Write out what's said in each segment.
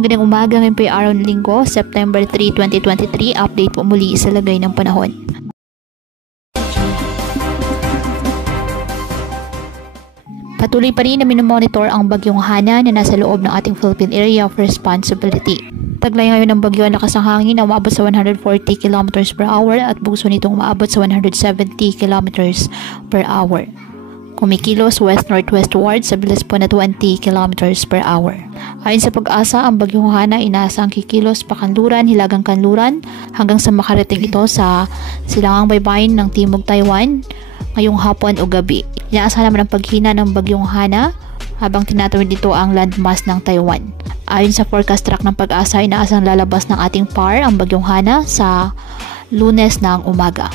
Magandang umaga, ngayon po yung araw ng linggo, September 3, 2023. Update po muli sa lagay ng panahon. Patuloy pa rin na minomonitor ang bagyong Hana na nasa loob ng ating Philippine Area of Responsibility. Taglay ngayon ng bagyo ang lakas ng hangin na umaabot sa 140 km per hour at bugso nitong umaabot sa 170 km per hour. Kumikilos west-northwestward sa bilis po na 20 km per hour. Ayon sa Pag-asa, ang bagyong Hana inaasang kikilos pa kanluran, hilagang kanluran hanggang sa makarating ito sa silangang baybayin ng Timog Taiwan ngayong hapon o gabi. Inaasahan naman ang paghina ng bagyong Hana habang tinatawid dito ang landmass ng Taiwan. Ayon sa forecast track ng Pag-asa, inaasang lalabas ng ating PAR ang bagyong Hana sa Lunes ng umaga.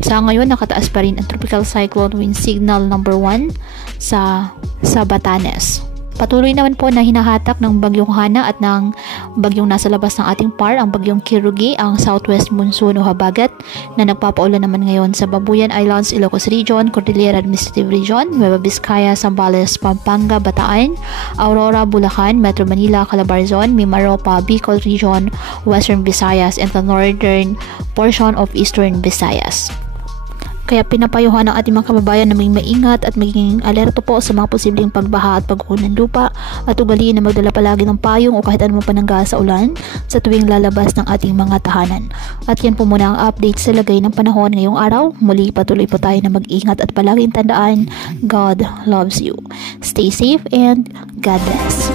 Sa ngayon, nakataas pa rin ang Tropical Cyclone Wind Signal number 1 sa Batanes. Patuloy naman po na hinahatak ng bagyong Hana at ng bagyong nasa labas ng ating PAR, ang bagyong Kirugi, ang southwest monsoon o habagat na nagpapaulan naman ngayon sa Babuyan Islands, Ilocos Region, Cordillera Administrative Region, Nueva Vizcaya, Zambales, Pampanga, Bataan, Aurora, Bulacan, Metro Manila, Calabarzon, Mimaropa, Bicol Region, Western Visayas, and the northern portion of Eastern Visayas. Kaya pinapayuhan ng ating mga kababayan na maging maingat at maging alerto po sa mga posibleng pagbaha at pagguho ng lupa at ugaliin na magdala palagi ng payong o kahit anumang panangga sa ulan sa tuwing lalabas ng ating mga tahanan. At yan po muna ang update sa lagay ng panahon ngayong araw. Muli patuloy po tayo na mag-ingat at palaging tandaan, God loves you. Stay safe and God bless.